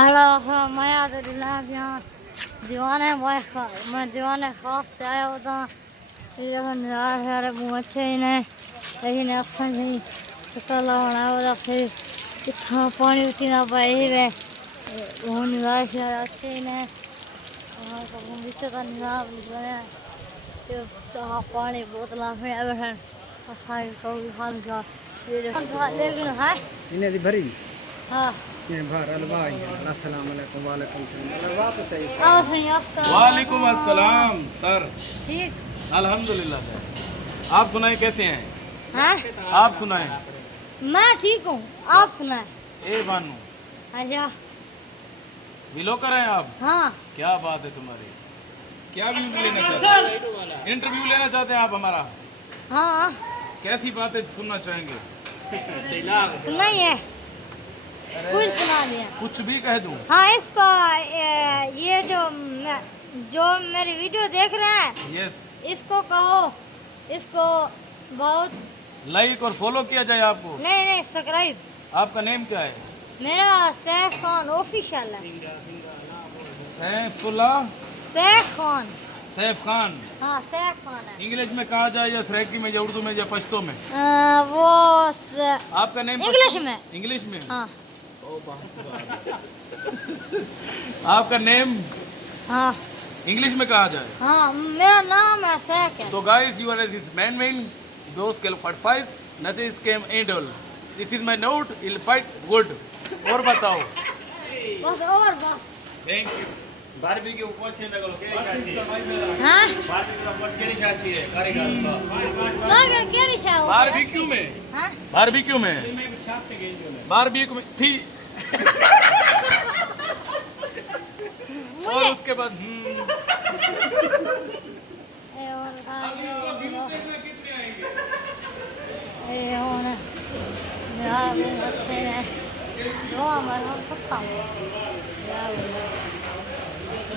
Hello मैं आज यहाँ दीवाने मैं दीवाने खास से आया होता नज़ारे बहुत अच्छे इन्हें लेकिन असांजी चला होना होता फिर इतना पानी उठी ना पाए वे वो नज़ारे अच्छे इन्हें पानी बोतल में लेकिन है इन्हें दी भरी हाँ इन्हें भर अलवा अस्सलाम वालेकुम वालेकुम सलाम अलवा तो सही आओ सही अस्सलाम वालेकुम अस्सलाम सर। ठीक अल्हम्दुलिल्लाह सर। आप सुनाए कैसे हैं? हैं आप सुनाए। मैं ठीक हूँ आप सुनाए ए बानू अच्छा विलोकर हैं आप? हाँ क्या बात है तुम्हारी। क्या व्यू लेना चाहते हैं? इंटरव्यू लेना चाहते हैं आप हमारा? हाँ कैसी बातें सुनना चाहेंगे? नहीं है कुछ सुना दिया कुछ भी कह दूं? हाँ इसको ये जो मेरी वीडियो देख रहे हैं यस। इसको कहो इसको बहुत लाइक और फॉलो किया जाए आपको। नहीं सब्सक्राइब आपका नेम क्या है? मेरा सैफ खान ऑफिशियल है सैफ खान। हाँ सैफ खान है इंग्लिश में कहा जाए या सराइकी में या उर्दू में या पश्तो में? वो आपका नेम इंग्लिश में इंग्लिश में हाँ आपका नेम हाँ इंग्लिश में कहा जाए हाँ मेरा नाम है सैफ है तो guys you are this man those qualifies nothing came idol this is my note will fight good और बताओ। बस और बस थैंक यू। बारबेक्यू पहुंच है लगलो के चाची है हाँ बारबेक्यू पहुंच के चाची है कारीगर लागर क्या रिचा हो बारबेक्यू में हाँ बारबेक्यू में थी और मुझे उसके बाद कितने आएंगे? यार अच्छे हैं जो हमारा खत्म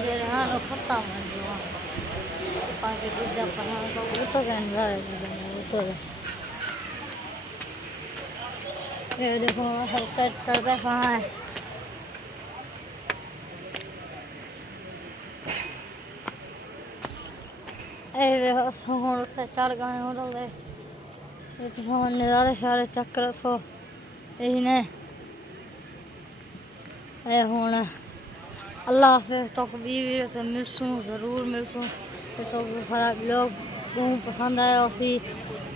ये रहा लो खत्म है जो पाके दूसरा पढ़ा तो वो तो गंदा है वो तो ये देखो हल्का चलता कहाँ है देखो सोहन उत्ते चढ़ गए हो तो ये तो सोहन नज़ारे सारे चक्कर सो यही ने हूँ अल्लाह हाफिज़ तो बीवी तो मिलसूँ ज़रूर मिलसूँ तो सारा लोग बहुत पसंद आया उसी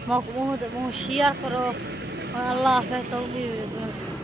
मौक बहुत शेयर करो और अल्लाह हाफिज़ तो बीवी तो मिलसूँ।